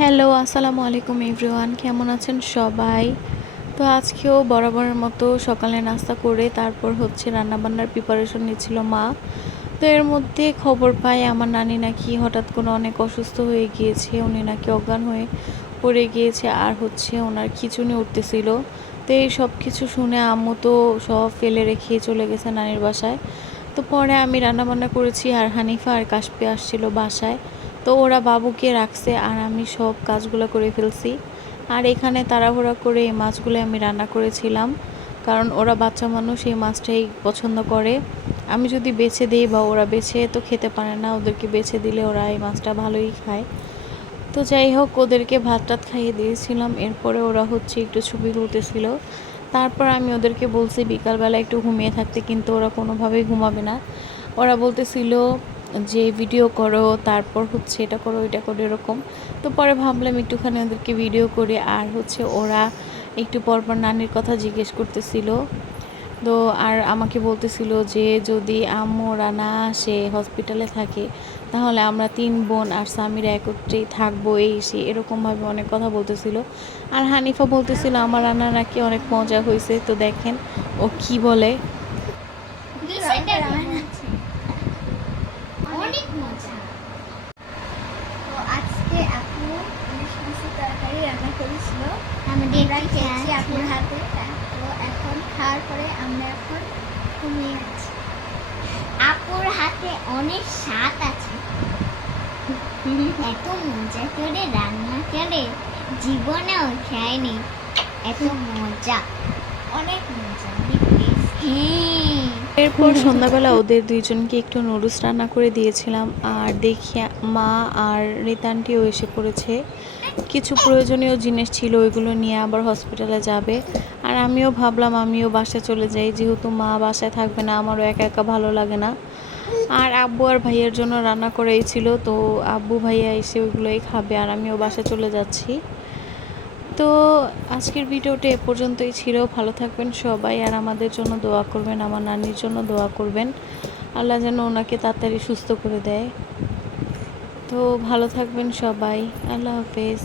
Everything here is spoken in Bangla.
হ্যালো, আসসালামু আলাইকুম এভরিওয়ান, কেমন আছেন সবাই? তো আজকেও বরাবরের মতো সকালে নাস্তা করে তারপর হচ্ছে রান্নাবান্নার প্রিপারেশন নিচ্ছিল মা। তো এর মধ্যে খবর পাই আমার নানি নাকি হঠাৎ করে অনেক অসুস্থ হয়ে গিয়েছে, উনি নাকি অজ্ঞান হয়ে পড়ে গিয়েছে আর হচ্ছে ওনার খিচুনি উঠতেছিল। তো এই সব কিছু শুনে আম্মু তো সব ফেলে রেখে চলে গেছে নানির বাসায়। তো পরে আমি রান্নাবান্না করেছি আর হানিফা আর কাশপি আসছিল বাসায়। তো ওরা বাবুকে রাখছে আর আমি সব কাজগুলো করে ফেলছি। আর এখানে তাড়াহুড়া করে এই মাছগুলো আমি রান্না করেছিলাম, কারণ ওরা বাচ্চা মানুষ, এই মাছটাই পছন্দ করে। আমি যদি বেছে দিই বা ওরা বেছে তো খেতে পারে না, ওদেরকে বেছে দিলে ওরা এই মাছটা ভালোই খায়। তো যাই হোক, ওদেরকে ভাত টাত খাইয়ে দিয়েছিলাম, এরপরে ওরা হচ্ছে একটু ছবি তুলতেছিল। তারপর আমি ওদেরকে বলছি, বিকালবেলা একটু ঘুমিয়ে থাকতে, কিন্তু ওরা কোনোভাবেই ঘুমাবে না। ওরা বলতেছিল যে ভিডিও করো, তারপর হচ্ছে এটা করো এটা করো, এরকম। তো পরে ভাবলাম একটুখানি ওদেরকে ভিডিও করে, আর হচ্ছে ওরা একটু পরপর নানির কথা জিজ্ঞেস করতেছিল। তো আর আমাকে বলতেছিল যে, যদি আম্মু ওরা না আসে হসপিটালে থাকে, তাহলে আমরা তিন বোন আর স্বামীরা একত্রেই থাকব। এই সে এরকমভাবে অনেক কথা বলতেছিল। আর হানিফা বলতেছিল, আমার রান্না নাকি অনেক মজা হয়েছে তো দেখেন ও কি বলে। রান্না করেছিল। আমরা খেয়েছি। আপুর হাতে। তো এখন খাওয়ার পরে আমরা এখন ঘুমিয়ে আছি। আপুর হাতে অনেক স্বাদ আছে। এত মজা করে রান্না করে। জীবনেও খায়নি এত মজা। অনেক মজা। হ্যাঁ। এরপর সন্ধ্যাবেলা ওদের দুইজনকে একটু নুডলস রান্না করে দিয়েছিলাম, আর দেখি মা আর রিতানটিও এসে পড়েছে। কিছু প্রয়োজনীয় জিনিস ছিল, ওইগুলো নিয়ে আবার হসপিটালে যাবে। আর আমিও ভাবলাম, আমিও বাসায় চলে যাই, যেহেতু মা বাসায় থাকবে না, আমারও একা একা ভালো লাগে না। আর আব্বু আর ভাইয়ের জন্য রান্না করেই ছিল, তো আব্বু ভাইয়া এসে ওইগুলোই খাবে, আর আমিও বাসায় চলে যাচ্ছি। তো আজকের ভিডিওটা এ পর্যন্তই ছিল। ভালো থাকবেন সবাই আর আমাদের জন্য দোয়া করবেন, আমার নানির জন্য দোয়া করবেন। আল্লাহ যেন ওনাকে তাড়াতাড়ি সুস্থ করে দেয়। তো ভালো থাকবেন সবাই। আল্লাহ হাফেজ।